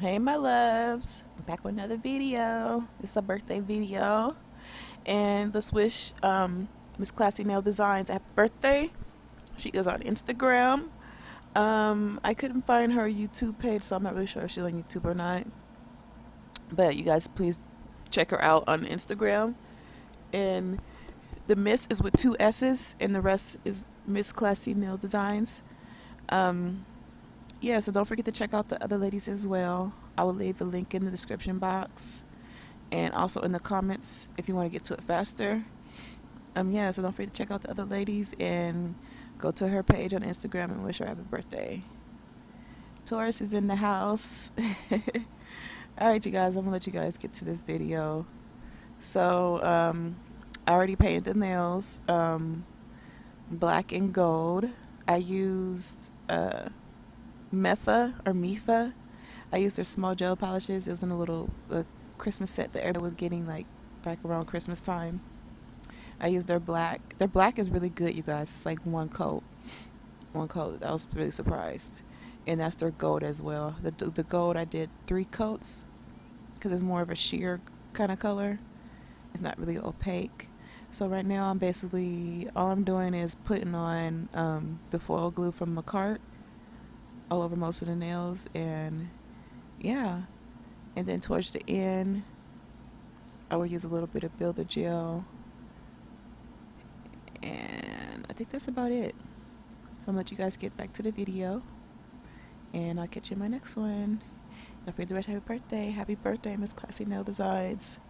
Hey my loves, I'm back with another video. It's a birthday video, and let's wish Miss Classy Nail Designs happy birthday. She is on Instagram. I couldn't find her YouTube page, so I'm not really sure if she's on YouTube or not. But you guys, please check her out on Instagram. And the Miss is with two S's, and the rest is Miss Classy Nail Designs. Yeah, so don't forget to check out the other ladies as well. I will leave the link in the description box and also in the comments if you want to get to it faster. Yeah, so don't forget to check out the other ladies and go to her page on Instagram and wish her happy birthday. Taurus is in the house. Alright, you guys, I'm gonna let you guys get to this video. So, I already painted the nails black and gold. I used Mifa. I used their small gel polishes. It was in a little Christmas set that everybody was getting like back around Christmas time. I used their black. Their black is really good, you guys. It's like one coat. I was really surprised. And that's their gold as well. The gold, I did 3 coats because it's more of a sheer kind of color. It's not really opaque. So right now I'm basically, all I'm doing is putting on the foil glue from my cart all over most of the nails, and yeah, and then towards the end I will use a little bit of builder gel, and I think that's about it. So I'm gonna let you guys get back to the video, and I'll catch you in my next one. Don't forget to wish happy birthday Miss Classy Nail Designs.